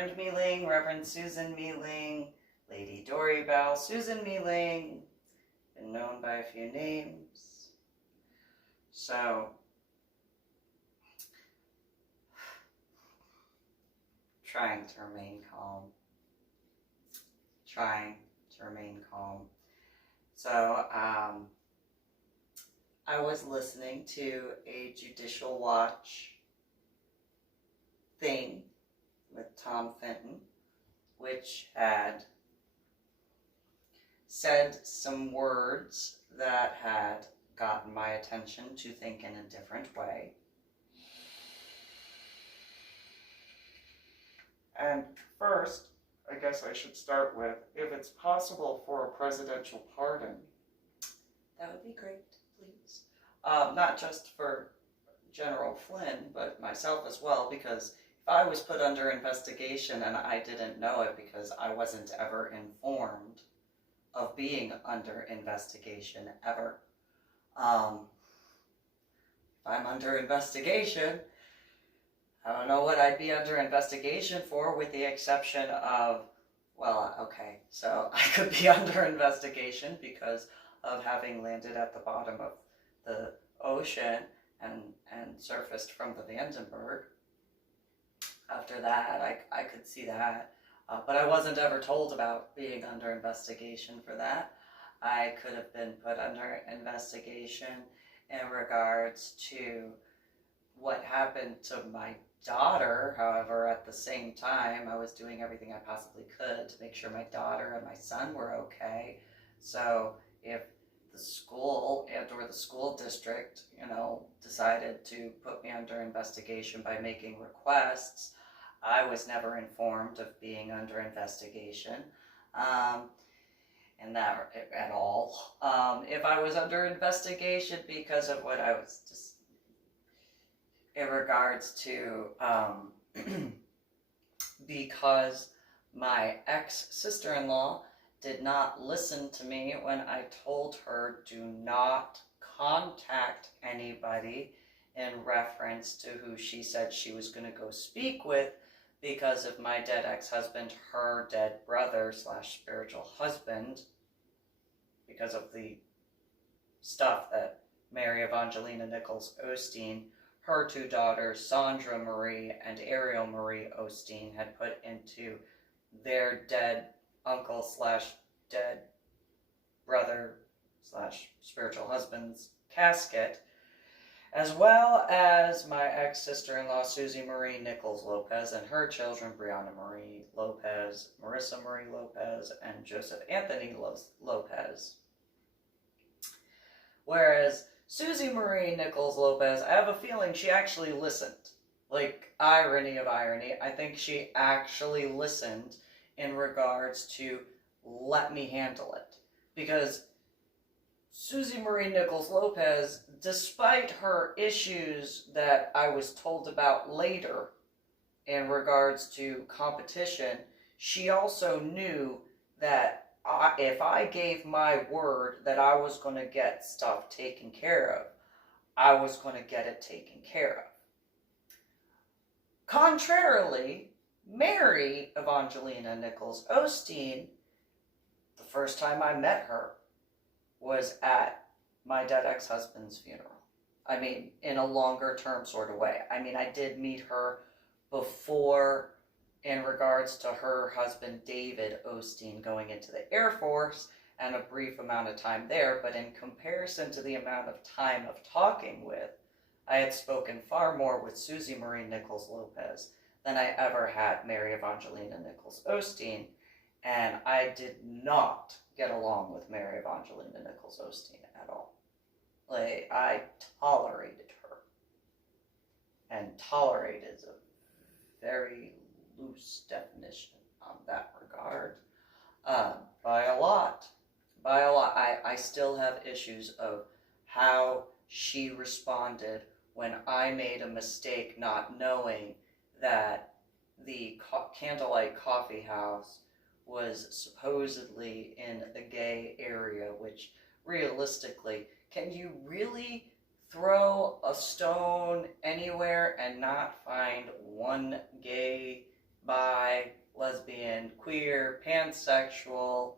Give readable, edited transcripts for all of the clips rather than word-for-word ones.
Reverend MeeLing, Reverend Susan MeeLing, Lady Dori, Belle, Susan MeeLing, been known by a few names. So, trying to remain calm. So, I was listening to a Judicial Watch thing with Tom Fitton, which had said some words that had gotten my attention to think in a different way. And first, I guess I should start with, if it's possible for a presidential pardon. That would be great, please. Not just for General Flynn, but myself as well, because if I was put under investigation and I didn't know it because I wasn't ever informed of being under investigation ever. If I'm under investigation, I don't know what I'd be under investigation for, with the exception of, well, okay, so I could be under investigation because of having landed at the bottom of the ocean and surfaced from the Vandenberg. After that, I could see that. But I wasn't ever told about being under investigation for that. I could have been put under investigation in regards to what happened to my daughter. However, at the same time, I was doing everything I possibly could to make sure my daughter and my son were okay. So if the school or the school district, decided to put me under investigation by making requests, I was never informed of being under investigation, and that at all. If I was under investigation because of what I was just, in regards to, because my ex-sister-in-law did not listen to me when I told her do not contact anybody in reference to who she said she was going to go speak with because of my dead ex-husband, her dead brother / spiritual husband, because of the stuff that Mary Evangelina Nichols Osteen, her two daughters, Sandra Marie and Ariel Marie Osteen, had put into their dead uncle / dead brother / spiritual husband's casket, as well as my ex-sister-in-law Susie Marie Nichols Lopez and her children Brianna Marie Lopez, Marissa Marie Lopez, and Joseph Anthony Lopez. Whereas Susie Marie Nichols Lopez, I have a feeling she actually listened. Like, irony of irony, I think she actually listened in regards to let me handle it. Because Susie Marie Nichols Lopez, despite her issues that I was told about later in regards to competition, she also knew that if I gave my word that I was going to get stuff taken care of, I was going to get it taken care of. Contrarily, Mary Evangelina Nichols Osteen, the first time I met her was at my dead ex-husband's funeral. I mean, in a longer term sort of way. I mean, I did meet her before in regards to her husband David Osteen going into the Air Force and a brief amount of time there, but in comparison to the amount of time of talking with, I had spoken far more with Susie Marie Nichols Lopez than I ever had Mary Evangelina Nichols Osteen, and I did not get along with Mary Evangelina Nichols Osteen at all. Like, I tolerated her, and tolerate is a very loose definition on that regard. By a lot. I still have issues of how she responded when I made a mistake not knowing that the Candlelight Coffee House was supposedly in a gay area, which realistically, can you really throw a stone anywhere and not find one gay bi, lesbian, queer, pansexual,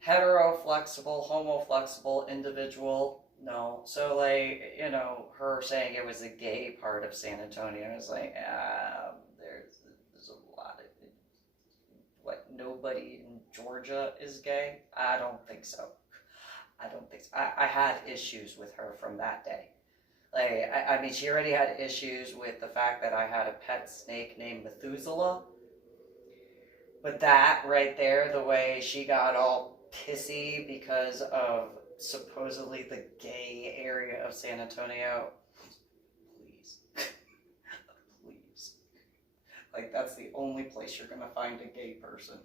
hetero flexible, homo flexible, individual. No. So, like, you know, her saying it was a gay part of San Antonio is like, there's a lot of, what, nobody in Georgia is gay? I don't think so. I don't think so. I had issues with her from that day. Like, I mean, she already had issues with the fact that I had a pet snake named Methuselah. But that right there, the way she got all pissy because of supposedly the gay area of San Antonio, please. Please. Like, that's the only place you're going to find a gay person.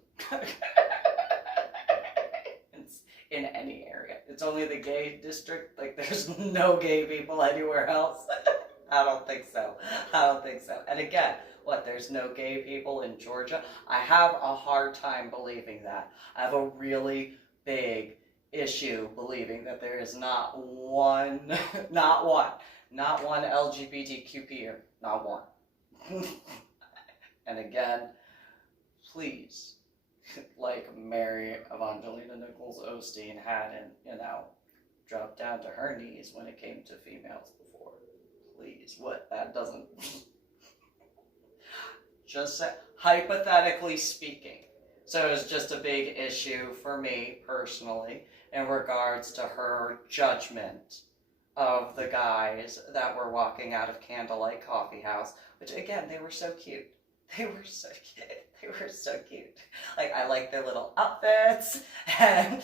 In any area. It's only the gay district. Like, there's no gay people anywhere else. I don't think so. I don't think so. And again, what, there's no gay people in Georgia? I have a hard time believing that. I have a really big issue believing that there is not one LGBTQ peer. Not one. And again, please, like Mary Evangelina Nichols Osteen hadn't, you know, dropped down to her knees when it came to females before. Please, what? That doesn't... Just hypothetically speaking. So it's just a big issue for me, personally, in regards to her judgment of the guys that were walking out of Candlelight Coffee House, which, again, they were so cute. They were so cute. They were so cute. Like, I like their little outfits, and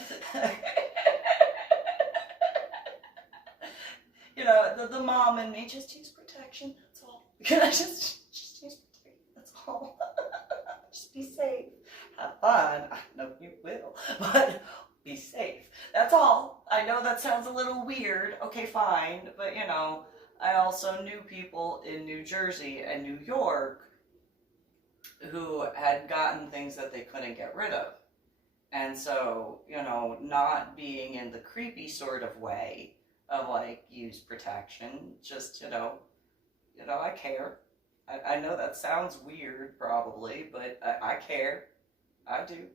you know, the mom and me, just use protection, that's all. just use protection, that's all. Just be safe. Have fun. I know you will, but be safe. That's all. I know that sounds a little weird. Okay, fine, but you know, I also knew people in New Jersey and New York who had gotten things that they couldn't get rid of. And so, you know, not being in the creepy sort of way of, like, use protection, just, you know, I care. I know that sounds weird, probably, but I care. I do.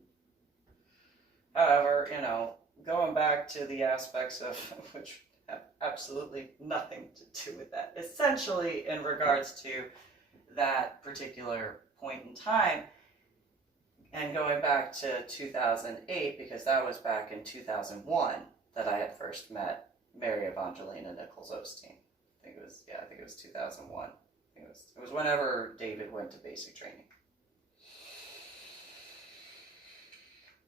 However, you know, going back to the aspects of, which have absolutely nothing to do with that, essentially in regards to that particular point in time, and going back to 2008, because that was back in 2001 that I had first met Mary Evangelina Nichols Osteen. I think it was 2001. It was whenever David went to basic training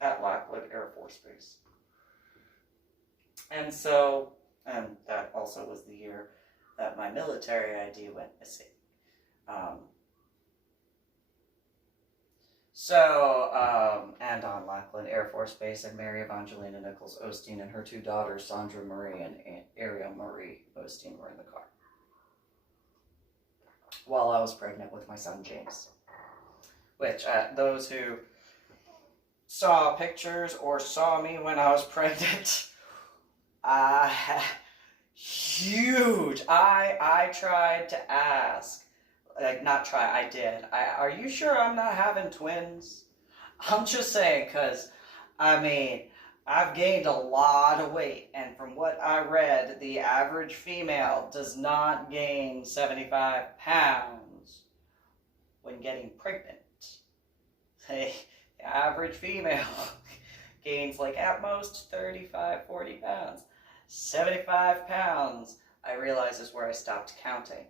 at Lackland Air Force Base. And so, and that also was the year that my military ID went missing. And on Lackland Air Force Base, and Mary Evangelina Nichols Osteen and her two daughters, Sandra Marie and Ariel Marie Osteen, were in the car while I was pregnant with my son, James. Which, those who saw pictures or saw me when I was pregnant, huge. I tried to ask, like, not try, I did. Are you sure I'm not having twins? I'm just saying, because, I mean, I've gained a lot of weight, and from what I read, the average female does not gain 75 pounds when getting pregnant. The average female gains, like, at most 35, 40 pounds. 75 pounds, I realize, is where I stopped counting.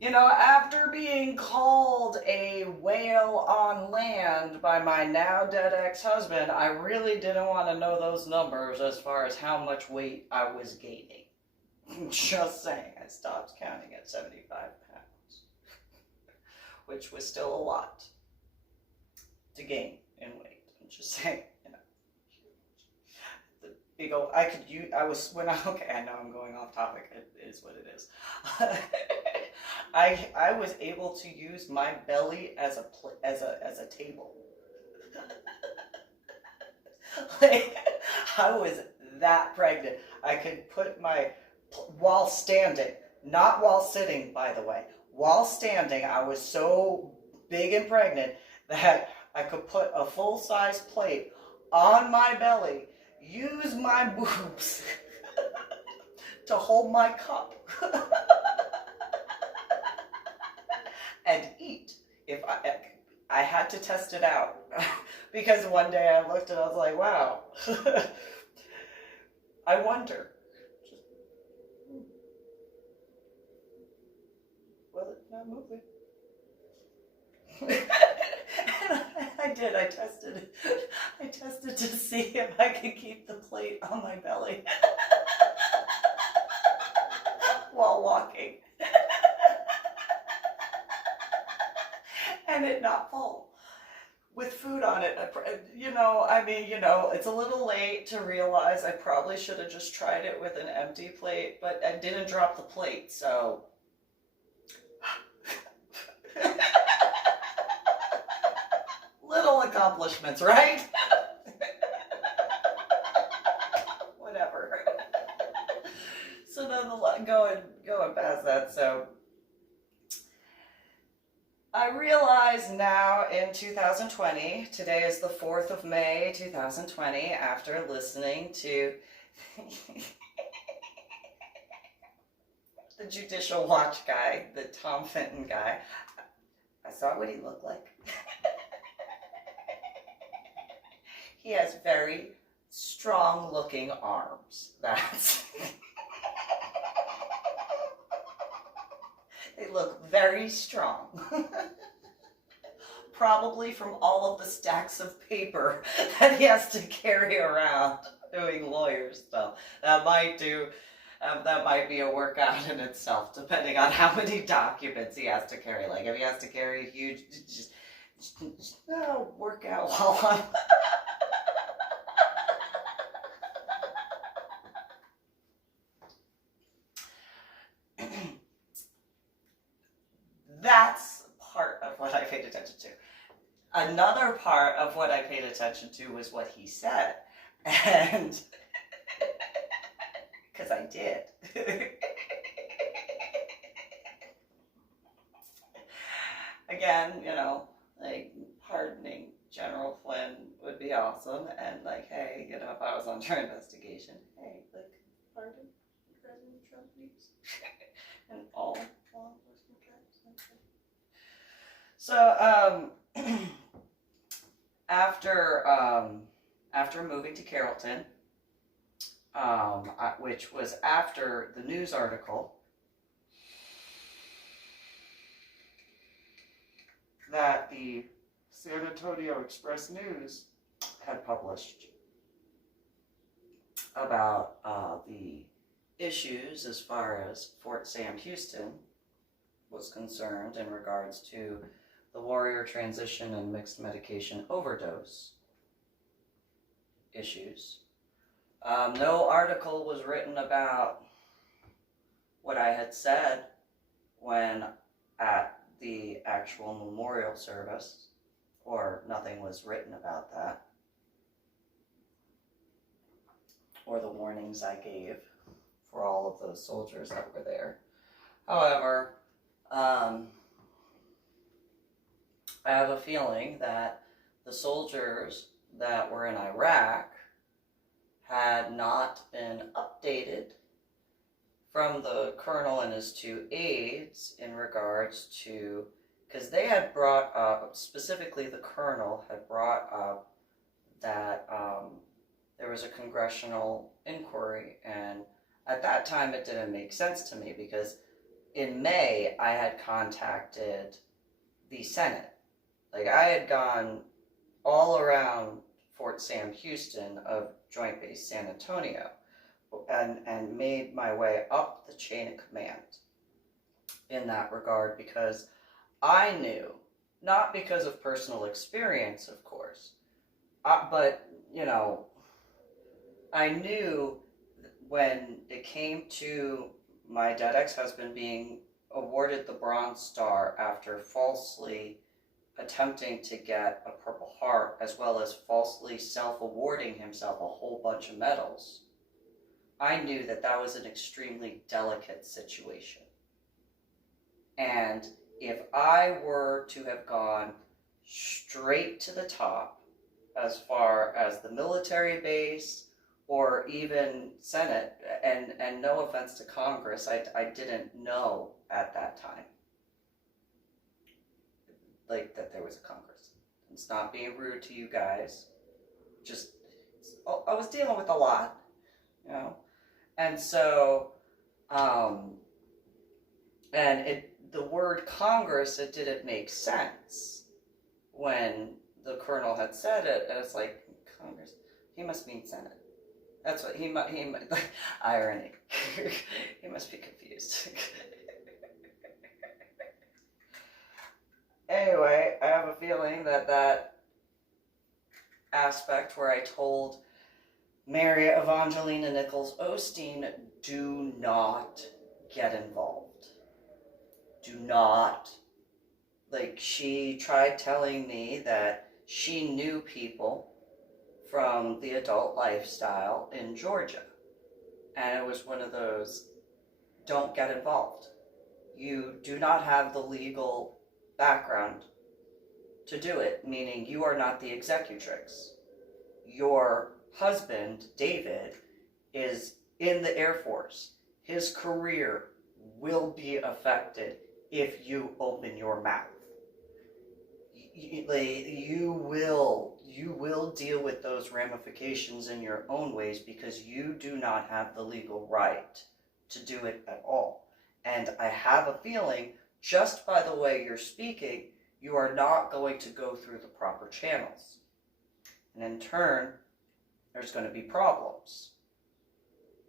You know, after being called a whale on land by my now dead ex-husband, I really didn't want to know those numbers as far as how much weight I was gaining. Just saying, I stopped counting at 75 pounds, which was still a lot to gain in weight. I'm just saying, you know. Big old, I know I'm going off topic, it is what it is. I was able to use my belly as a table. Like, I was that pregnant. I could put while standing, Not while sitting, by the way. While standing, I was so big and pregnant that I could put a full-size plate on my belly, use my boobs to hold my cup, and eat. If I had to test it out, because one day I looked and I was like, wow, I wonder. Will it not moving? I did. I tested to see if I could keep the plate on my belly while walking and it not fall with food on it. It's a little late to realize I probably should have just tried it with an empty plate, but I didn't drop the plate, so little accomplishments, right? Whatever. So nonetheless, going past that, so I realize now in 2020, today is the 4th of May, 2020, after listening to the Judicial Watch guy, the Tom Fitton guy, I saw what he looked like. He has very strong looking arms. They look very strong. Probably from all of the stacks of paper that he has to carry around doing lawyer stuff. That might be a workout in itself, depending on how many documents he has to carry. Like if he has to carry a huge, just work out while I'm that's part of what I paid attention to. Another part of what I paid attention to was what he said. And because I did. Again, pardoning General Flynn would be awesome. And hey, if I was under investigation, hey, pardon President Trump, please. And all law enforcement guys. So, after moving to Carrollton, which was after the news article that the San Antonio Express News had published about the issues as far as Fort Sam Houston was concerned in regards to the warrior transition and mixed medication overdose issues. No article was written about what I had said when at the actual memorial service, or nothing was written about that, or the warnings I gave for all of those soldiers that were there. However, I have a feeling that the soldiers that were in Iraq had not been updated from the colonel and his two aides in regards to, because they had brought up, specifically the colonel had brought up that there was a congressional inquiry, and at that time it didn't make sense to me because in May I had contacted the Senate. I had gone all around Fort Sam Houston of Joint Base San Antonio and made my way up the chain of command in that regard because I knew, not because of personal experience, of course, but, I knew when it came to my dead ex-husband being awarded the Bronze Star after falsely attempting to get a Purple Heart, as well as falsely self-awarding himself a whole bunch of medals, I knew that that was an extremely delicate situation. And if I were to have gone straight to the top as far as the military base or even Senate, and no offense to Congress, I didn't know at that time, like, that there was a Congress. It's not being rude to you guys, just, I was dealing with a lot, you know, and so, and the word Congress, it didn't make sense when the colonel had said it, and it's like, Congress, he must mean Senate. That's what he irony. He must be confused. Anyway, I have a feeling that aspect where I told Mary Evangelina Nichols Osteen, do not get involved. Do not. Like, she tried telling me that she knew people from the adult lifestyle in Georgia. And it was one of those, don't get involved. You do not have the legal background to do it, meaning you are not the executrix. Your husband, David, is in the Air Force. His career will be affected if you open your mouth. You will deal with those ramifications in your own ways because you do not have the legal right to do it at all. And I have a feeling, just by the way you're speaking, you are not going to go through the proper channels. And in turn, there's going to be problems.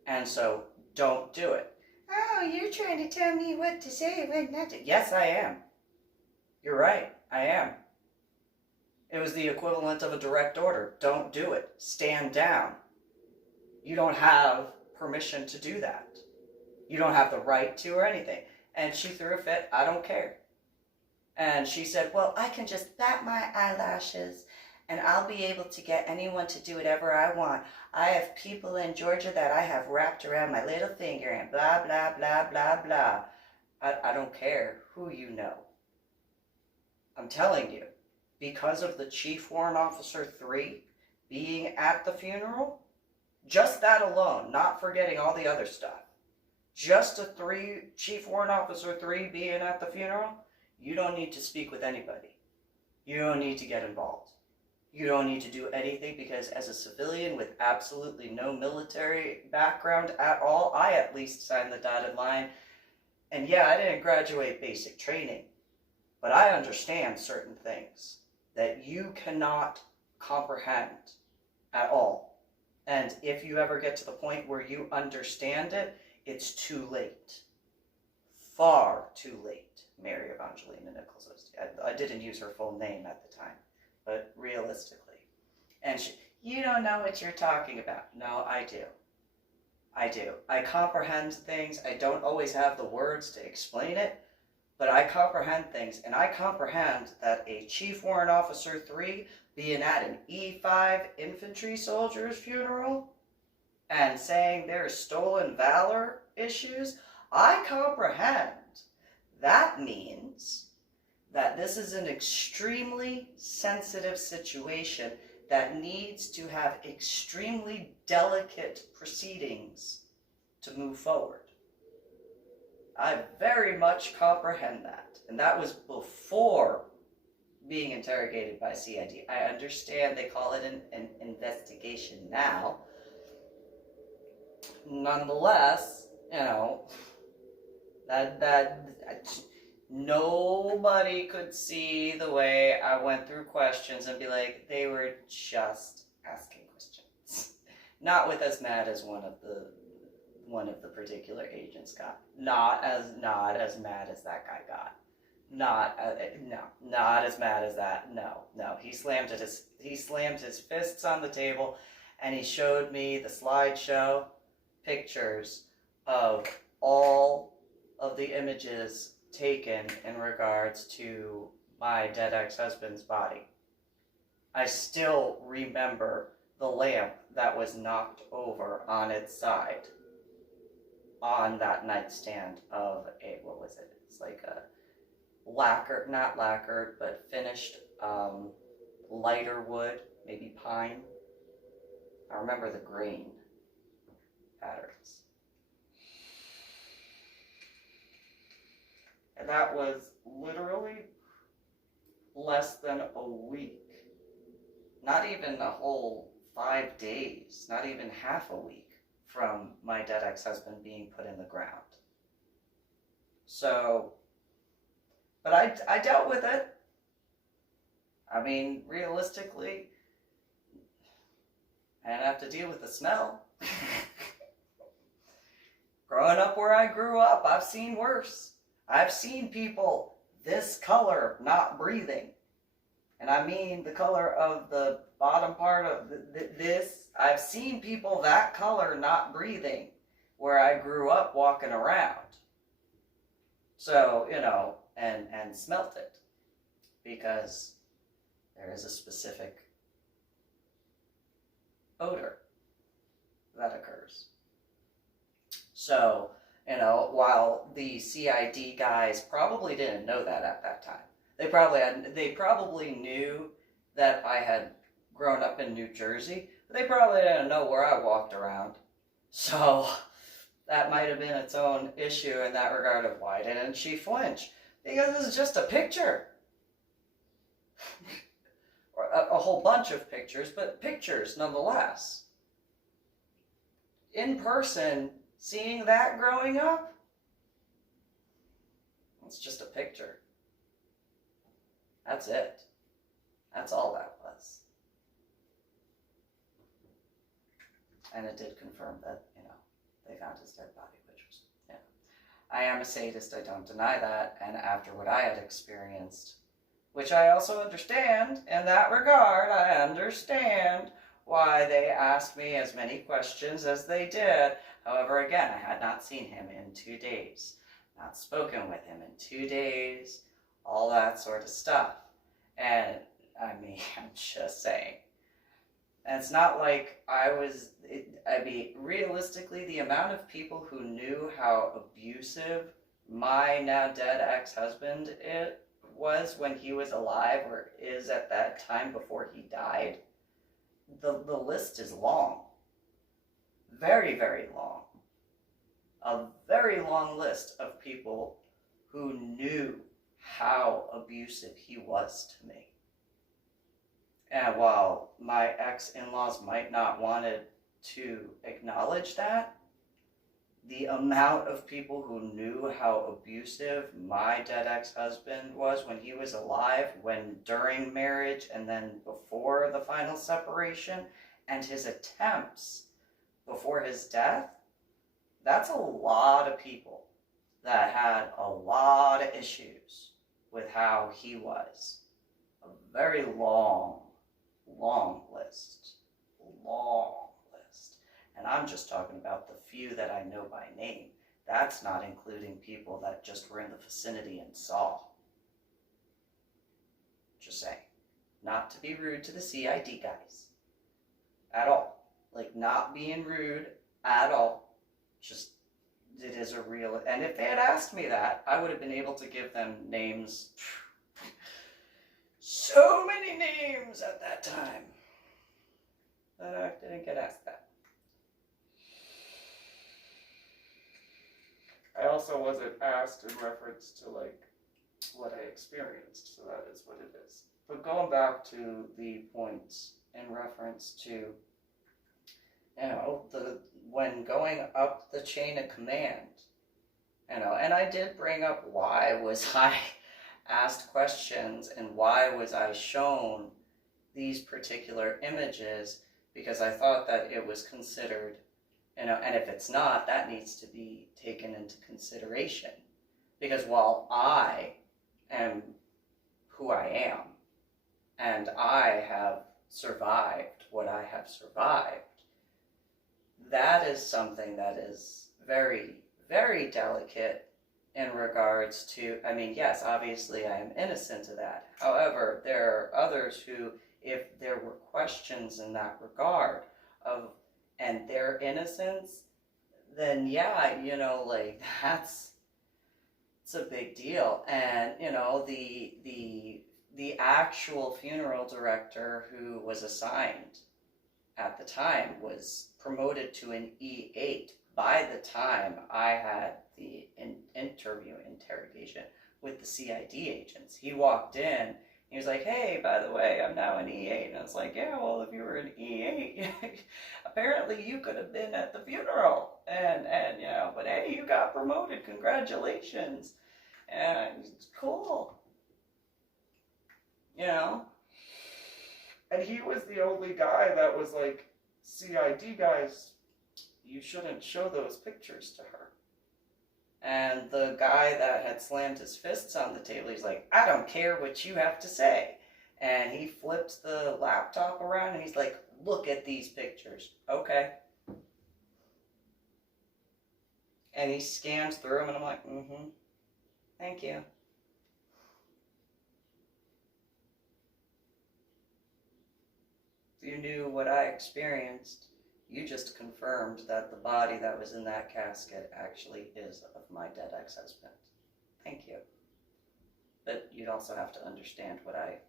And so, don't do it. Oh, you're trying to tell me what to say and what not to. Yes, I am. You're right, I am. It was the equivalent of a direct order. Don't do it. Stand down. You don't have permission to do that. You don't have the right to or anything. And she threw a fit. I don't care. And she said, well, I can just bat my eyelashes and I'll be able to get anyone to do whatever I want. I have people in Georgia that I have wrapped around my little finger and blah, blah, blah, blah, blah. I don't care who you know. I'm telling you, because of the Chief Warrant Officer 3 being at the funeral, just that alone, not forgetting all the other stuff, just Chief Warrant Officer 3 being at the funeral, you don't need to speak with anybody. You don't need to get involved. You don't need to do anything because as a civilian with absolutely no military background at all, I at least signed the dotted line. And yeah, I didn't graduate basic training, but I understand certain things that you cannot comprehend at all. And if you ever get to the point where you understand it, it's too late. Far too late, Mary Evangelina Nichols. I didn't use her full name at the time, but realistically. And you don't know what you're talking about. No, I do. I do. I comprehend things. I don't always have the words to explain it, but I comprehend things, and I comprehend that a Chief Warrant Officer 3 being at an E5 infantry soldier's funeral and saying there's stolen valor issues, I comprehend. That means that this is an extremely sensitive situation that needs to have extremely delicate proceedings to move forward. I very much comprehend that. And that was before being interrogated by CID. I understand they call it an investigation now. Nonetheless, you know, that nobody could see the way I went through questions and be like, they were just asking questions. Not with as mad as one of the particular agents got. Not as mad as that guy got. Not as mad as that. No. He slammed his fists on the table, and he showed me the slideshow pictures of all of the images taken in regards to my dead ex-husband's body. I still remember the lamp that was knocked over on its side on that nightstand of what was it? It's like lacquered, not lacquered, but finished lighter wood, maybe pine. I remember the grain patterns. And that was literally less than a week. Not even a whole 5 days, not even half a week from my dead ex-husband being put in the ground. So, but I dealt with it. I mean, realistically, I didn't have to deal with the smell. Growing up where I grew up, I've seen worse. I've seen people this color not breathing. And I mean the color of the bottom part of this. I've seen people that color not breathing where I grew up walking around. So, you know, and smelt it. Because there is a specific odor that occurs. So, you know, while the CID guys probably didn't know that at that time. They probably knew that I had grown up in New Jersey, but they probably didn't know where I walked around. So that might have been its own issue in that regard of why didn't she flinch? Because this is just a picture. Or a whole bunch of pictures, but pictures nonetheless. In person, seeing that growing up, it's just a picture. That's it. That's all that was. And it did confirm that, you know, they found his dead body, which was, yeah. I am a sadist, I don't deny that, and after what I had experienced, which I also understand in that regard, I understand why they asked me as many questions as they did. However, again, I had not seen him in 2 days, not spoken with him in 2 days, all that sort of stuff. And I mean, I'm just saying. And it's not like realistically, the amount of people who knew how abusive my now dead ex-husband was when he was alive, or is at that time before he died, the list is long. Very, very long. A very long list of people who knew how abusive he was to me. And while my ex-in-laws might not wanted to acknowledge that, the amount of people who knew how abusive my dead ex-husband was when he was alive, when during marriage, and then before the final separation, and his attempts before his death, that's a lot of people that had a lot of issues with how he was. A very long list. Long list. And I'm just talking about the few that I know by name. That's not including people that just were in the vicinity and saw. Just saying. Not to be rude to the CID guys. At all. Like, not being rude at all. Just, it is a real... And if they had asked me that, I would have been able to give them names. So many names at that time. But I didn't get asked that. I also wasn't asked in reference to, like, what I experienced, so that is what it is. But going back to the points in reference to, you know, when going up the chain of command, you know, and I did bring up why was I asked questions and why was I shown these particular images, because I thought that it was considered, you know, and if it's not, that needs to be taken into consideration. Because while I am who I am, and I have survived what I have survived, that is something that is very, very delicate in regards to, I mean, yes, obviously I am innocent of that. However, there are others who, if there were questions in that regard of, and their innocence, then yeah, you know, like, It's a big deal. And, you know, the actual funeral director who was assigned at the time was promoted to an E8 by the time I had the interrogation with the CID agents. He walked in, he was like, hey, by the way, I'm now an E8. And I was like, yeah, well, if you were an E8, apparently you could have been at the funeral. And you know, but hey, you got promoted, congratulations. And it's cool. You know? And he was the only guy that was like, CID guys, you shouldn't show those pictures to her. And the guy that had slammed his fists on the table, he's like, I don't care what you have to say. And he flipped the laptop around and he's like, look at these pictures. Okay. And he scans through them and I'm like, thank you. If you knew what I experienced, you just confirmed that the body that was in that casket actually is of my dead ex-husband. Thank you. But you'd also have to understand what I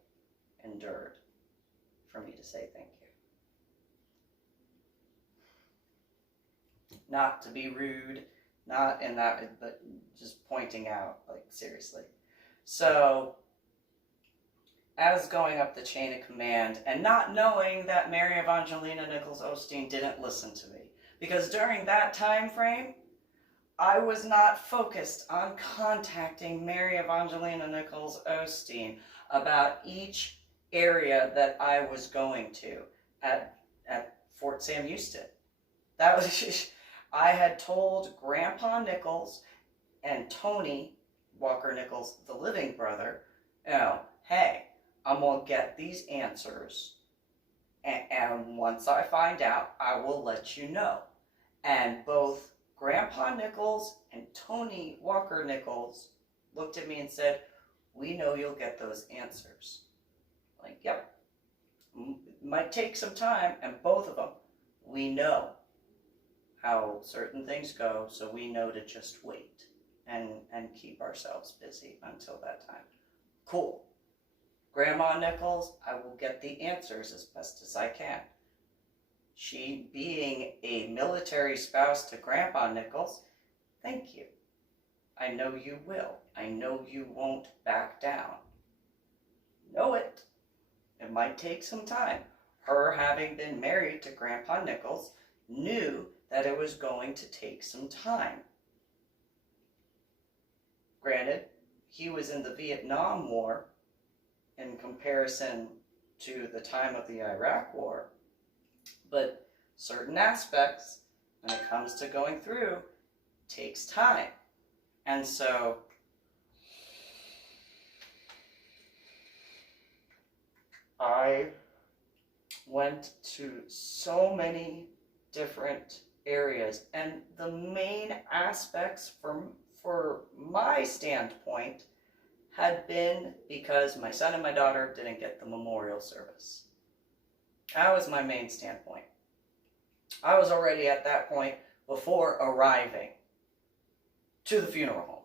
endured for me to say thank you. Not to be rude, not in that, but just pointing out, like, seriously. So, as going up the chain of command and not knowing that Mary Evangelina Nichols Osteen didn't listen to me. Because during that time frame, I was not focused on contacting Mary Evangelina Nichols Osteen about each area that I was going to at Fort Sam Houston. That was, I had told Grandpa Nichols and Tony Walker Nichols, the living brother, you know, hey, I'm going to get these answers, and once I find out, I will let you know. And both Grandpa Nichols and Tony Walker Nichols looked at me and said, we know you'll get those answers. Like, yep. It might take some time, and both of them, we know how certain things go, so we know to just wait and keep ourselves busy until that time. Cool. Grandma Nichols, I will get the answers as best as I can. She being a military spouse to Grandpa Nichols, thank you. I know you will. I know you won't back down. Know it. It might take some time. Her having been married to Grandpa Nichols knew that it was going to take some time. Granted, he was in the Vietnam War in comparison to the time of the Iraq War, but certain aspects, when it comes to going through, takes time. And so, I went to so many different areas, and the main aspects for my standpoint had been because my son and my daughter didn't get the memorial service. That was my main standpoint. I was already at that point before arriving to the funeral home.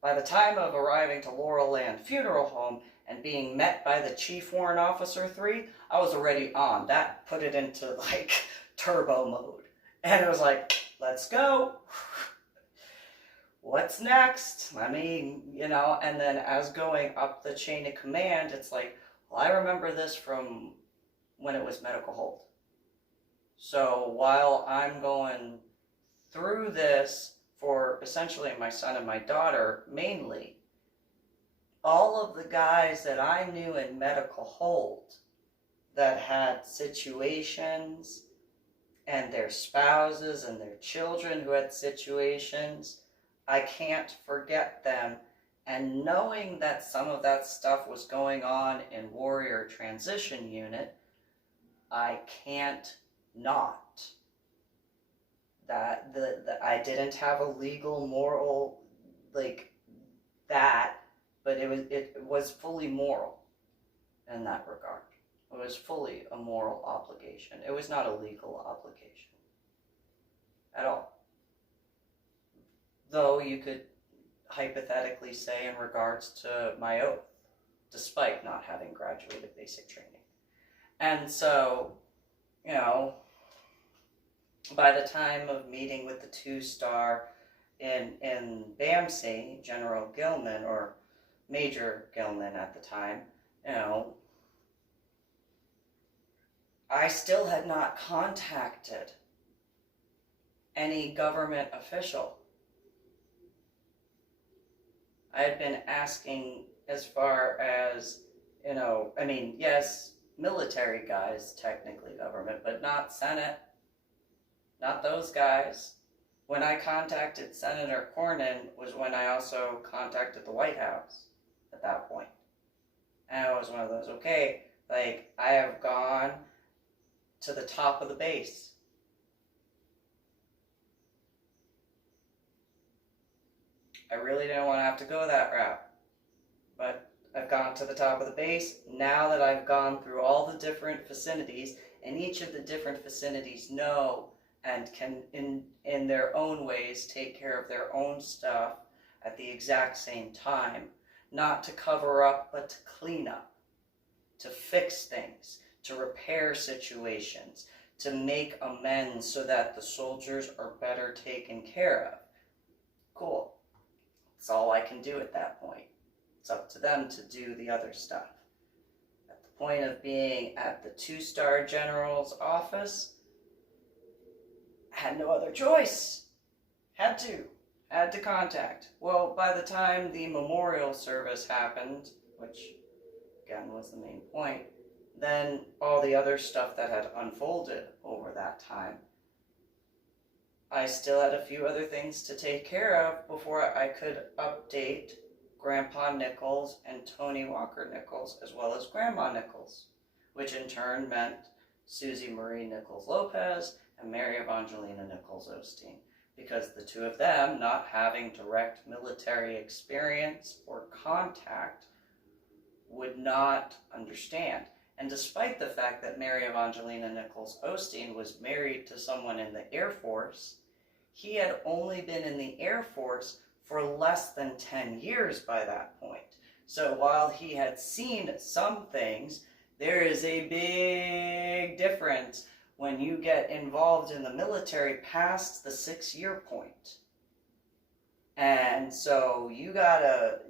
By the time of arriving to Laurel Land Funeral Home and being met by the Chief Warrant Officer 3, I was already on. That put it into like turbo mode. And it was like, let's go. What's next? I mean, you know, and then as going up the chain of command, it's like, well, I remember this from when it was medical hold. So while I'm going through this for essentially my son and my daughter mainly, all of the guys that I knew in medical hold that had situations and their spouses and their children who had situations, I can't forget them. And knowing that some of that stuff was going on in Warrior Transition Unit, I can't not. That I didn't have a legal, moral, like that, but it was fully moral in that regard. It was fully a moral obligation. It was not a legal obligation at all. Though you could hypothetically say in regards to my oath, despite not having graduated basic training. And so, you know, by the time of meeting with the 2-star in BAMC, General Gilman, or Major Gilman at the time, you know, I still had not contacted any government official. I had been asking as far as, you know, I mean, yes, military guys, technically government, but not Senate, not those guys. When I contacted Senator Cornyn was when I also contacted the White House at that point. And it was one of those, okay, like, I have gone to the top of the base. I really didn't want to have to go that route. But I've gone to the top of the base. Now that I've gone through all the different vicinities, and each of the different vicinities know and can, in their own ways, take care of their own stuff at the exact same time. Not to cover up, but to clean up. To fix things. To repair situations. To make amends so that the soldiers are better taken care of. Cool. That's all I can do at that point. It's up to them to do the other stuff. At the point of being at the 2-star general's office, I had no other choice. Had to contact. Well, by the time the memorial service happened, which again was the main point, then all the other stuff that had unfolded over that time, I still had a few other things to take care of before I could update Grandpa Nichols and Tony Walker Nichols, as well as Grandma Nichols, which in turn meant Susie Marie Nichols Lopez and Mary Evangelina Nichols Osteen, because the two of them, not having direct military experience or contact, would not understand. And despite the fact that Mary Evangelina Nichols Osteen was married to someone in the Air Force, he had only been in the Air Force for less than 10 years by that point. So while he had seen some things, there is a big difference when you get involved in the military past the 6-year point. And so you gotta,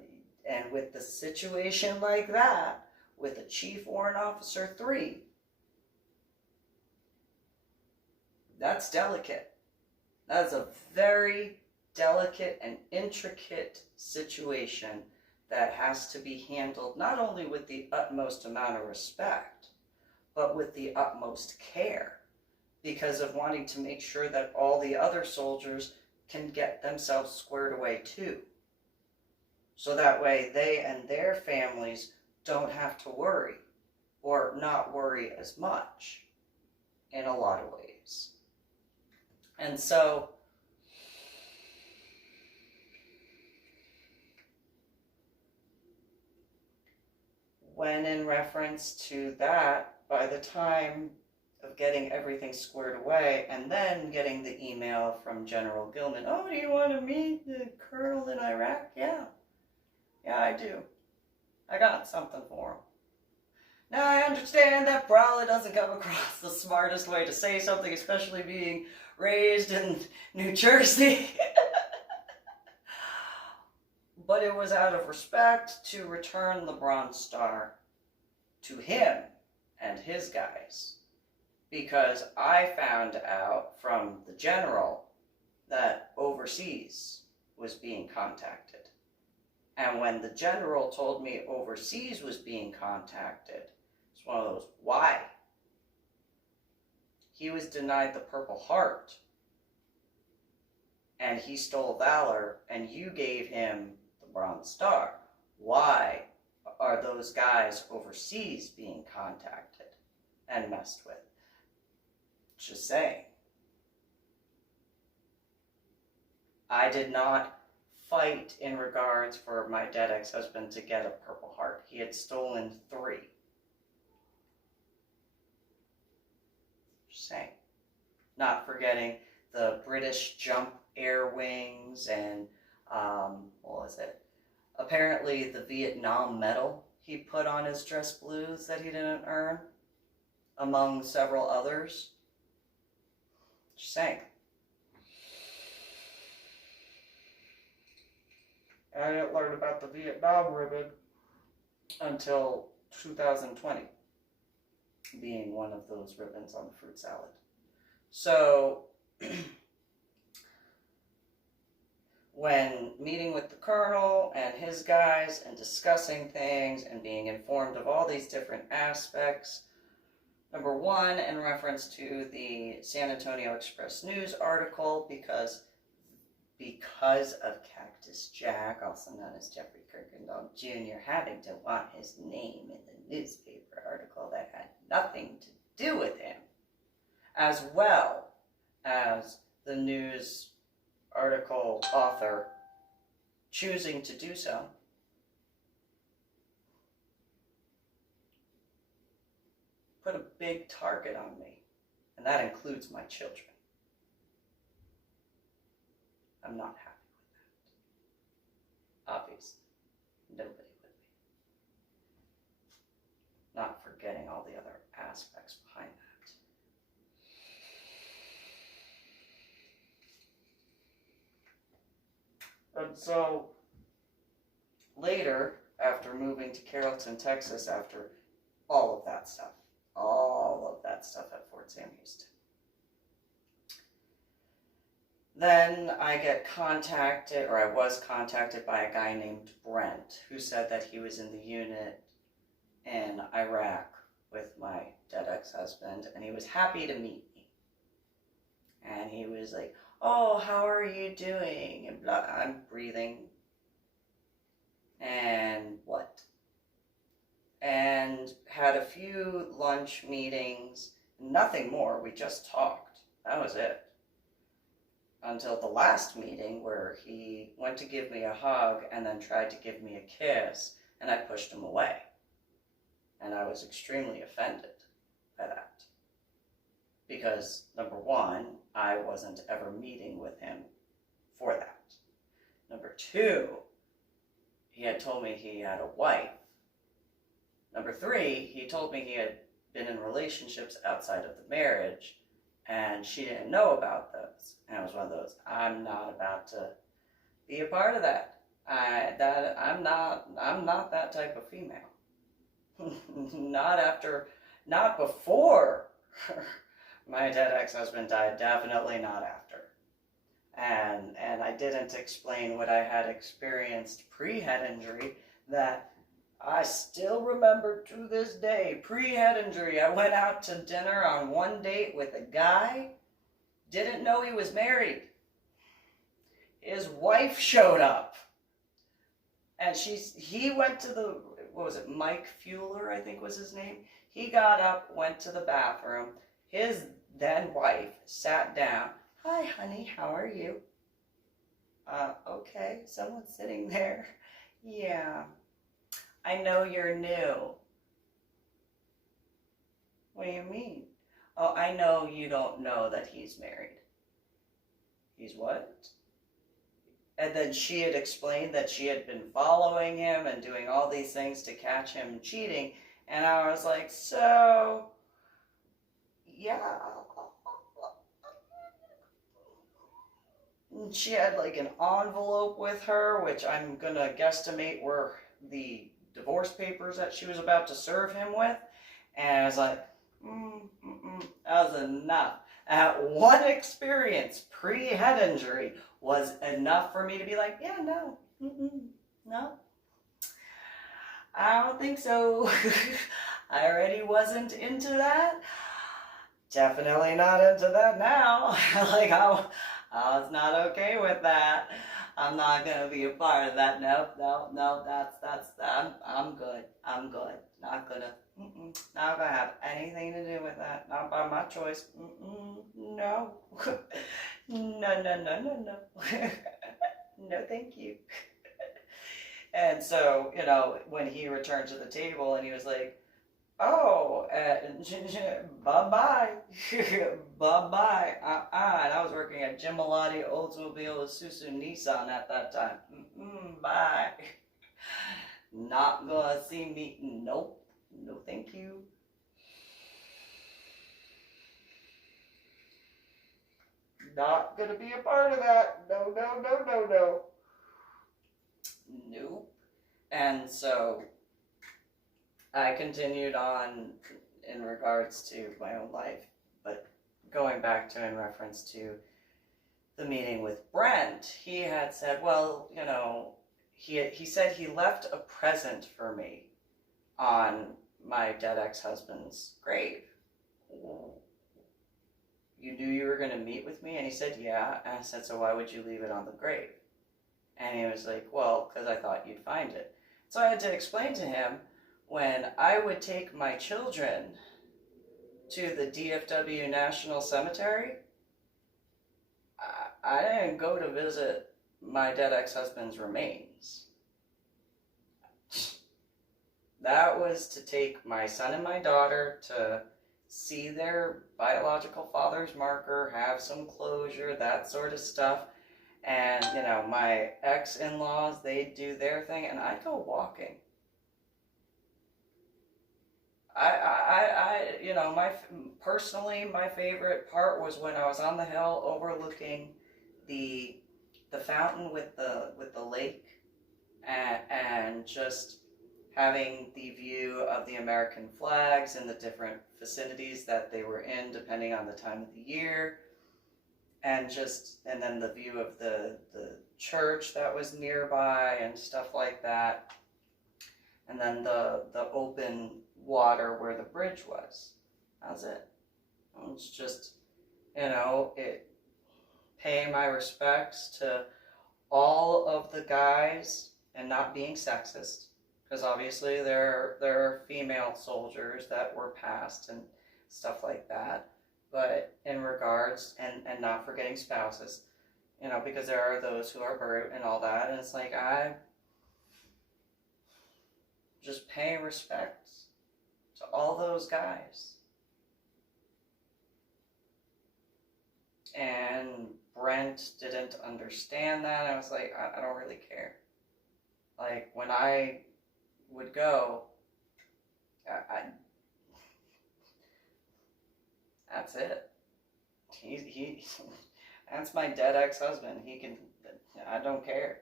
and with the situation like that, with a Chief Warrant Officer 3, that's delicate. That is a very delicate and intricate situation that has to be handled not only with the utmost amount of respect, but with the utmost care, because of wanting to make sure that all the other soldiers can get themselves squared away too. So that way they and their families don't have to worry, or not worry as much in a lot of ways. And so when in reference to that, by the time of getting everything squared away and then getting the email from General Gilman, oh, do you want to meet the colonel in Iraq? Yeah, I do. I got something for him. Now, I understand that probably doesn't come across the smartest way to say something, especially being raised in New Jersey. But it was out of respect to return the Bronze Star to him and his guys. Because I found out from the general that overseas was being contacted. And when the general told me overseas was being contacted, it's one of those, why? He was denied the Purple Heart. And he stole Valor, and you gave him the Bronze Star. Why are those guys overseas being contacted and messed with? Just saying. I did not fight in regards for my dead ex-husband to get a Purple Heart. He had stolen 3. Just saying. Not forgetting the British jump air wings and what was it? Apparently the Vietnam medal he put on his dress blues that he didn't earn, among several others. Just saying. I didn't learn about the Vietnam ribbon until 2020, being one of those ribbons on the fruit salad. So, when meeting with the colonel and his guys and discussing things and being informed of all these different aspects, number one, in reference to the San Antonio Express News article, because of Cactus Jack, also known as Jeffrey Kirkendall Jr., having to want his name in the newspaper article that had nothing to do with him, as well as the news article author choosing to do so, put a big target on me, and that includes my children. I'm not happy with that. Obviously, nobody would be. Not forgetting all the other aspects behind that. And so, later, after moving to Carrollton, Texas, after all of that stuff at Fort Sam Houston, then I get contacted, or I was contacted by a guy named Brent, who said that he was in the unit in Iraq with my dead ex-husband, and he was happy to meet me. And he was like, oh, how are you doing? And blah, I'm breathing. And what? And had a few lunch meetings, nothing more, we just talked. That was it. Until the last meeting where he went to give me a hug and then tried to give me a kiss, and I pushed him away. And I was extremely offended by that. Because, number one, I wasn't ever meeting with him for that. Number two, he had told me he had a wife. Number three, he told me he had been in relationships outside of the marriage, and she didn't know about those. And it was one of those, I'm not about to be a part of that. I'm not that type of female. Not before my dead ex-husband died, definitely not after. And I didn't explain what I had experienced pre-head injury that I still remember to this day. Pre-head injury, I went out to dinner on one date with a guy, didn't know he was married. His wife showed up. And he went to the, what was it, Mike Fuller, I think was his name. He got up, went to the bathroom. His then wife sat down. Hi, honey, how are you? Okay, someone's sitting there. Yeah. I know you're new. What do you mean? Oh, I know you don't know that he's married. He's what? And then she had explained that she had been following him and doing all these things to catch him cheating. And I was like, so, yeah. And she had like an envelope with her, which I'm going to guesstimate were the divorce papers that she was about to serve him with. And I was like, that was enough. That one experience, pre-head injury, was enough for me to be like, yeah, no, no. I don't think so. I already wasn't into that. Definitely not into that now. Like, I was not okay with that. I'm not going to be a part of that. No, I'm good. Not gonna have anything to do with that. Not by my choice. No. No. No, thank you. And so, when he returned to the table and he was like, oh, bye-bye. Bye-bye. And I was working at Gemelati Oldsmobile Isuzu Nissan at that time. Bye. Not gonna see me. Nope. No, thank you. Not gonna be a part of that. No, no, no, no, no. Nope. And so I continued on in regards to my own life, but going back to in reference to the meeting with Brent, he had said, well, you know, he said he left a present for me on my dead ex-husband's grave. You knew you were going to meet with me? And he said, yeah. And I said, so why would you leave it on the grave? And he was like, well, because I thought you'd find it. So I had to explain to him, when I would take my children to the DFW National Cemetery, I didn't go to visit my dead ex-husband's remains. That was to take my son and my daughter to see their biological father's marker, have some closure, that sort of stuff. And, you know, my ex-in-laws, they do their thing, and I go walking. You know, personally, my favorite part was when I was on the hill overlooking the fountain with the lake, and just having the view of the American flags and the different vicinities that they were in, depending on the time of the year, and then the view of the church that was nearby and stuff like that, and then the open water where the bridge was. That was it. It was just, you know, paying my respects to all of the guys and not being sexist, because obviously there are female soldiers that were passed and stuff like that, but in regards, and not forgetting spouses, you know, because there are those who are buried and all that, and it's like, I just paying respects to all those guys. And Brent didn't understand that. I was like, I don't really care. Like, when I would go, that's it. He that's my dead ex-husband. I don't care.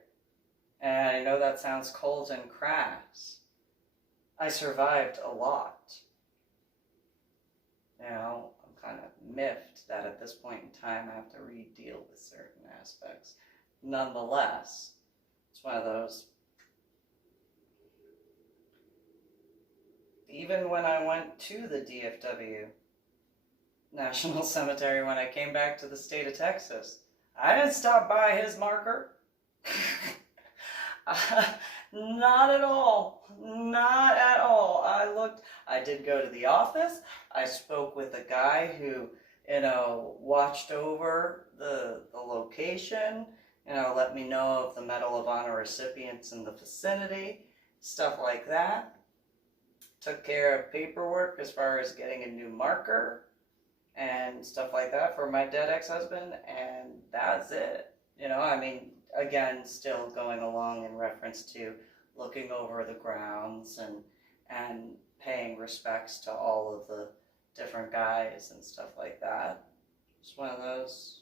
And I know that sounds cold and crass. I survived a lot. You know, I'm kind of miffed that at this point in time I have to re-deal with certain aspects. Nonetheless, it's one of those. Even when I went to the DFW National Cemetery, when I came back to the state of Texas, I didn't stop by his marker. Not at all. Not at all. I did go to the office. I spoke with a guy who, you know, watched over the location, you know, let me know of the Medal of Honor recipients in the vicinity, stuff like that. Took care of paperwork as far as getting a new marker and stuff like that for my dead ex-husband, and that's it. You know, I mean, again, still going along in reference to looking over the grounds and paying respects to all of the different guys and stuff like that. It's one of those,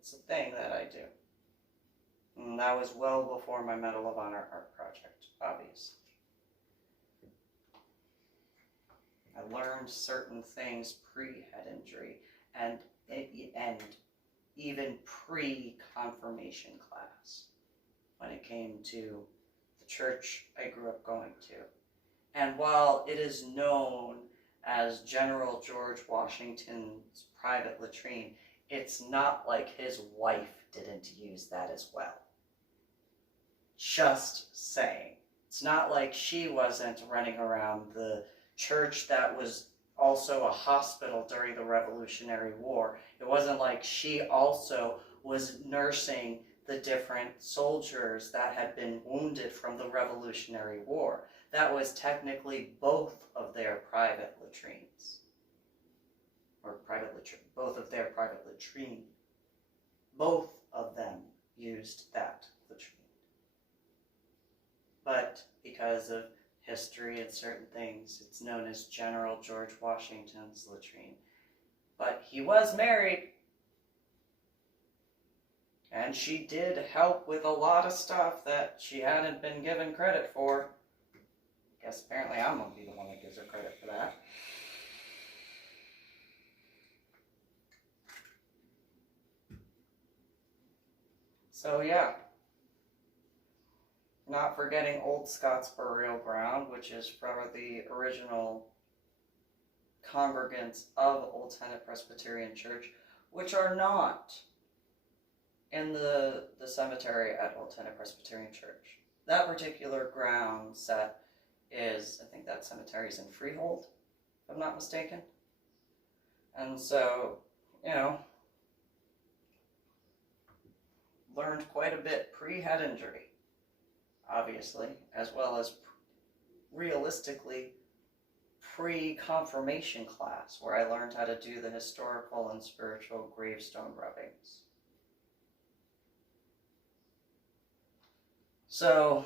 it's a thing that I do. And that was well before my Medal of Honor art project, obviously. I learned certain things pre-head injury and even pre-confirmation class when it came to the church I grew up going to. And while it is known as General George Washington's private latrine, it's not like his wife didn't use that as well. Just saying. It's not like she wasn't running around the church that was also a hospital during the Revolutionary War. It wasn't like she also was nursing the different soldiers that had been wounded from the Revolutionary War. That was technically both of their private latrines. or private latrine, both of their private latrine, both of them used that latrine. But because of history and certain things, it's known as General George Washington's latrine. But he was married, and she did help with a lot of stuff that she hadn't been given credit for. I guess apparently I'm going to be the one that gives her credit for that. So yeah, not forgetting Old Scots Burial Ground, which is from the original congregants of Old Tenet Presbyterian Church, which are not in the cemetery at Old Tenet Presbyterian Church. That particular ground set is, I think that cemetery is in Freehold, if I'm not mistaken. And so, you know, learned quite a bit pre-head injury, obviously, as well as realistically pre-confirmation class, where I learned how to do the historical and spiritual gravestone rubbings. So,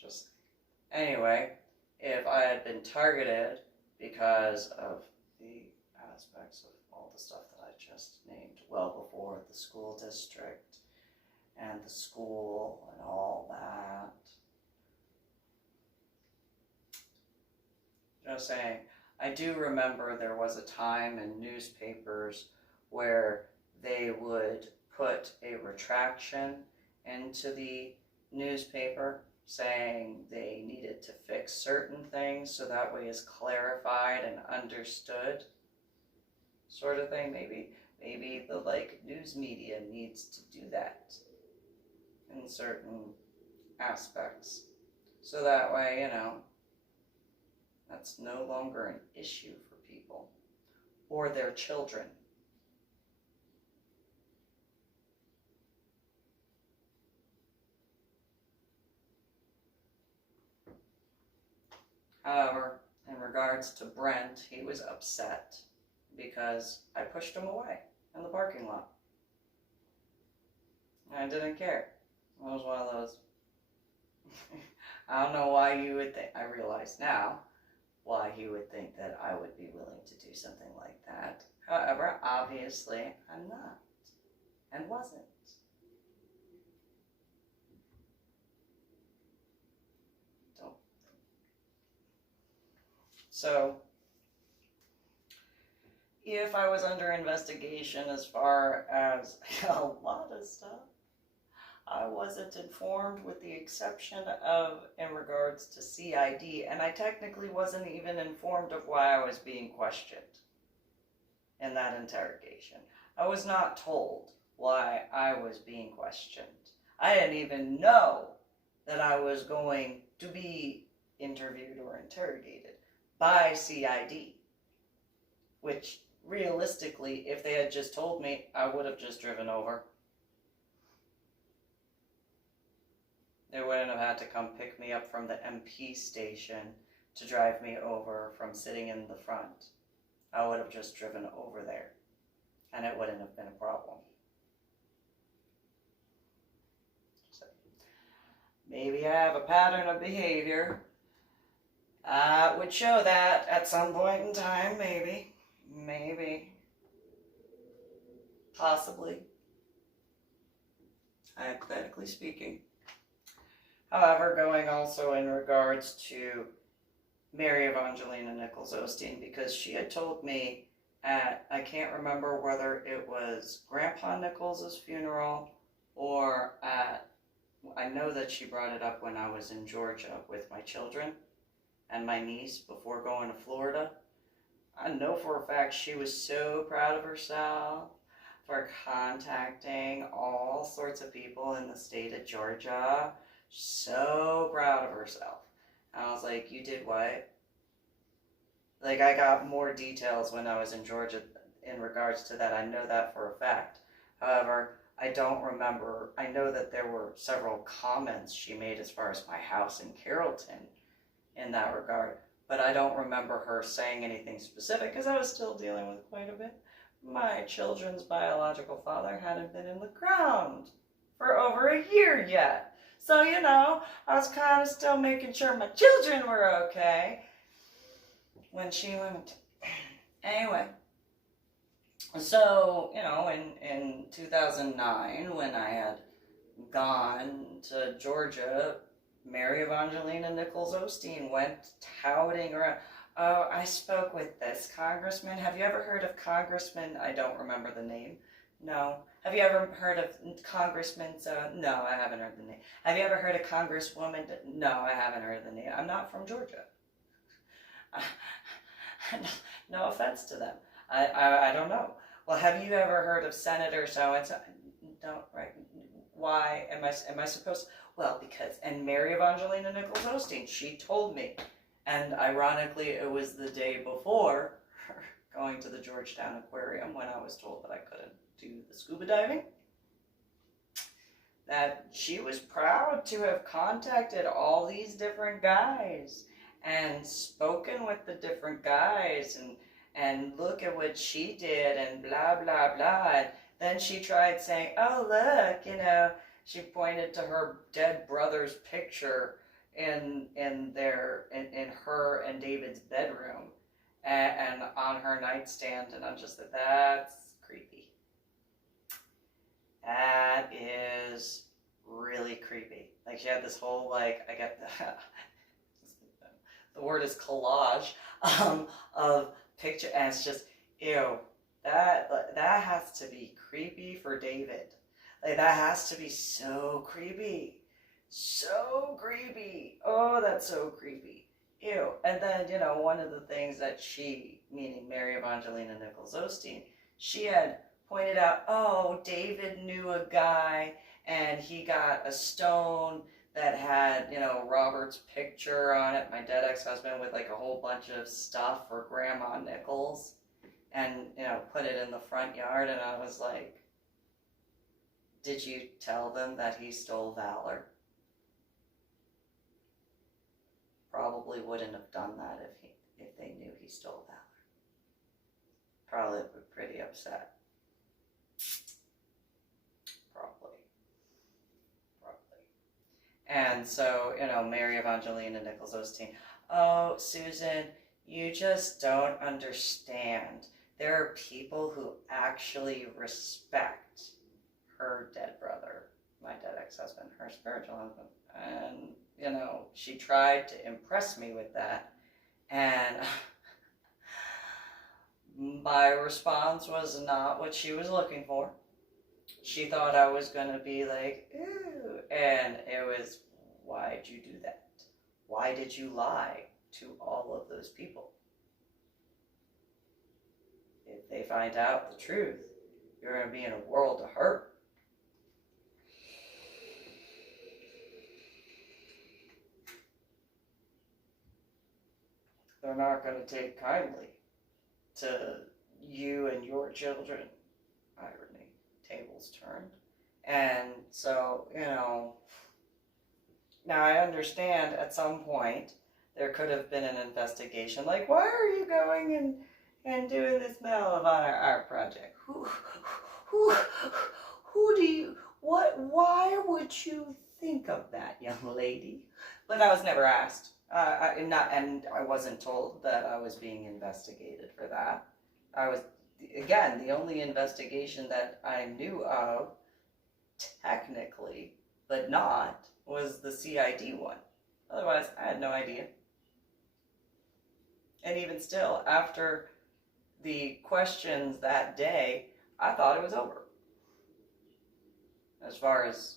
just anyway, if I had been targeted because of the aspects of all the stuff that I just named well before, the school district and the school and all that, just saying, I do remember there was a time in newspapers where they would put a retraction into the newspaper saying they needed to fix certain things so that way it's clarified and understood, sort of thing. Maybe the news media needs to do that in certain aspects, so that way, you know, that's no longer an issue for people or their children. However, in regards to Brent, he was upset because I pushed him away in the parking lot. I didn't care. It was one of those. I don't know why you would think, I realize now why he would think that I would be willing to do something like that. However, obviously, I'm not, and wasn't. So, if I was under investigation as far as a lot of stuff, I wasn't informed with the exception of in regards to CID, and I technically wasn't even informed of why I was being questioned in that interrogation. I was not told why I was being questioned. I didn't even know that I was going to be interviewed or interrogated by CID, which realistically, if they had just told me, I would have just driven over. They wouldn't have had to come pick me up from the MP station to drive me over from sitting in the front. I would have just driven over there, and it wouldn't have been a problem. So, maybe I have a pattern of behavior. Would show that at some point in time, maybe, possibly, hypothetically speaking. However, going also in regards to Mary Evangelina Nichols Osteen, because she had told me at, I can't remember whether it was Grandpa Nichols' funeral or at, I know that she brought it up when I was in Georgia with my children and my niece before going to Florida. I know for a fact she was so proud of herself for contacting all sorts of people in the state of Georgia. So proud of herself. And I was like, you did what? Like, I got more details when I was in Georgia in regards to that. I know that for a fact. However, I don't remember. I know that there were several comments she made as far as my house in Carrollton in that regard. but I don't remember her saying anything specific because I was still dealing with quite a bit. My children's biological father hadn't been in the ground for over a year yet. So, you know, I was kind of still making sure my children were okay when she went. Anyway, so, you know, in 2009, when I had gone to Georgia, Mary Evangelina Nichols Osteen went touting around. Oh, I spoke with this congressman. Have you ever heard of Congressman? I don't remember the name. No. Have you ever heard of Congressman? So, no, I haven't heard the name. Have you ever heard of Congresswoman? No, I haven't heard the name. I'm not from Georgia. No offense to them. I don't know. Well, have you ever heard of Senator so-and-so? Don't, right? Why am I supposed to? Well, because, and Mary Evangelina Nichols Osteen, she told me. And ironically, it was the day before going to the Georgetown Aquarium when I was told that I couldn't do the scuba diving, that she was proud to have contacted all these different guys and spoken with the different guys and look at what she did and blah, blah, blah. And then she tried saying, oh, look, you know, she pointed to her dead brother's picture in her and David's bedroom and on her nightstand, and I'm just that's creepy. That is really creepy. Like, she had this whole, like, I get the word is collage of picture, and it's just, ew, that has to be creepy for David. Like, that has to be so creepy. So creepy. Oh, that's so creepy. Ew. And then, you know, one of the things that she, meaning Mary Evangelina Nichols Osteen, she had pointed out, oh, David knew a guy and he got a stone that had, you know, Robert's picture on it, my dead ex-husband, with like a whole bunch of stuff for Grandma Nichols, and, you know, put it in the front yard. And I was like, did you tell them that he stole Valor? Probably wouldn't have done that if they knew he stole Valor. Probably would be pretty upset. Probably. And so, you know, Mary Evangelina Nichols Osteen, oh, Susan, you just don't understand. There are people who actually respect her dead brother, my dead ex-husband, her spiritual husband. And, you know, she tried to impress me with that. And my response was not what she was looking for. She thought I was going to be like, ooh. And it was, why'd you do that? Why did you lie to all of those people? If they find out the truth, you're going to be in a world of hurt. They're not going to take kindly to you and your children. Irony, tables turned. And so, you know, now I understand at some point there could have been an investigation. Like, why are you going and doing this Medal of Honor art project? Who do you, why would you think of that, young lady? But I was never asked. And I wasn't told that I was being investigated for that. I was, again, the only investigation that I knew of, technically, but not, was the CID one. Otherwise, I had no idea. And even still, after the questions that day, I thought it was over. As far as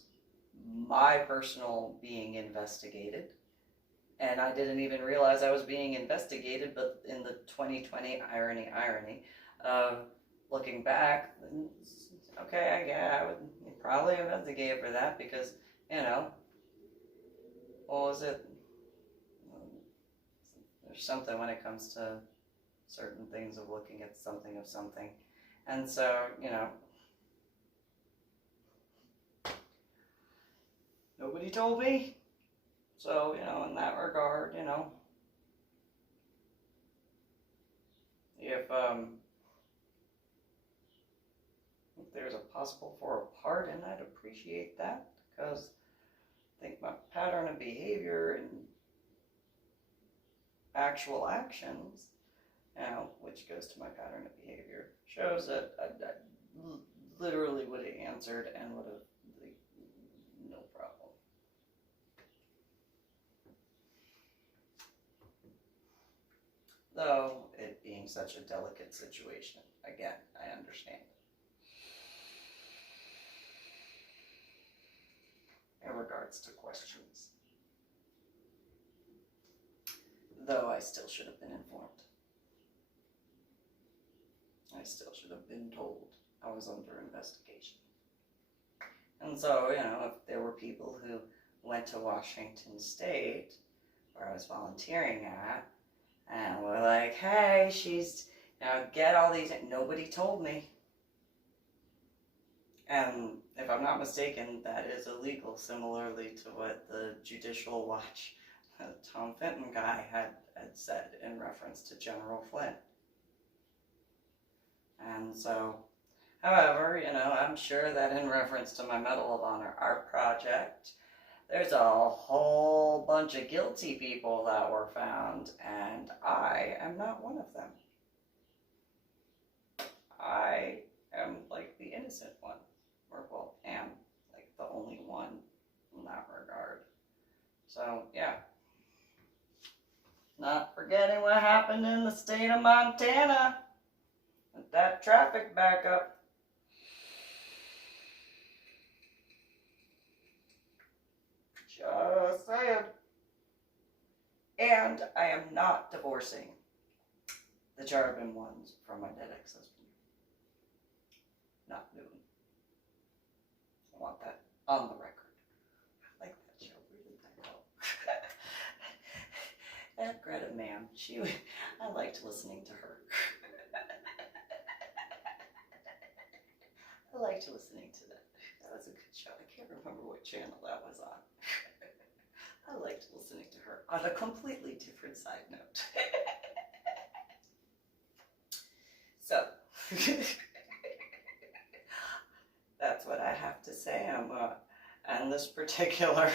my personal being investigated. And I didn't even realize I was being investigated, but in the 2020 irony of looking back, okay, yeah, I would probably investigate for that because, you know, what was it? There's something when it comes to certain things of looking at something of something. And so, you know, nobody told me. So, you know, in that regard, you know, if there's a possible for a pardon, I'd appreciate that, because I think my pattern of behavior and actual actions, which goes to my pattern of behavior, shows that I literally would have answered and would have, like, no problem. Though, it being such a delicate situation, again, I understand. In regards to questions. Though I still should have been informed. I still should have been told I was under investigation. And so, if there were people who went to Washington State, where I was volunteering at, and were like, hey, she's, get all these, nobody told me. And if I'm not mistaken, that is illegal, similarly to what the Judicial Watch Tom Fitton guy had said in reference to General Flynn. And so, however, I'm sure that in reference to my Medal of Honor art project, there's a whole bunch of guilty people that were found, and I am not one of them. I am like the innocent one, or well, am like the only one in that regard. So, yeah. Not forgetting what happened in the state of Montana with that traffic backup. Just saying. And I am not divorcing the Charbon ones from my dead ex-husband. Not doing. I want that on the record. I like that show. Where did that go? That Gretta, ma'am, I liked listening to her. I liked listening to that. That was a good show. I can't remember what channel that was on. I liked listening to her on a completely different side note. So, that's what I have to say. I'm on this particular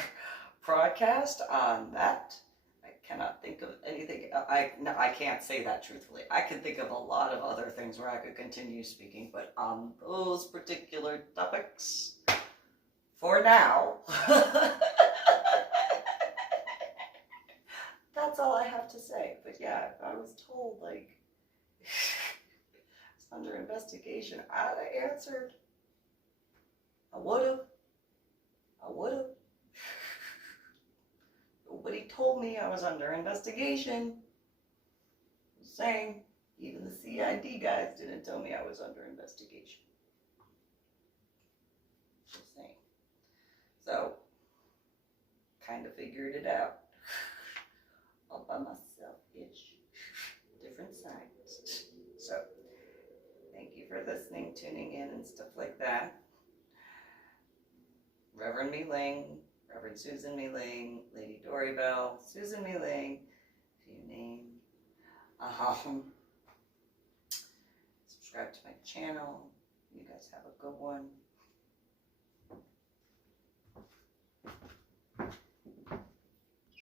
broadcast on that. I cannot think of anything. I can't say that truthfully. I can think of a lot of other things where I could continue speaking, but on those particular topics, for now, that's all I have to say. But yeah, if I was told, like, it's under investigation, I'd have answered. I would've. Nobody told me I was under investigation. Just saying, even the CID guys didn't tell me I was under investigation. Just saying. So, kind of figured it out. All by myself-ish. Different sides. So, thank you for listening, tuning in, and stuff like that. Reverend MeeLing, Reverend Susan MeeLing, Lady Dori, Belle, Susan MeeLing, if you name. Subscribe to my channel. You guys have a good one.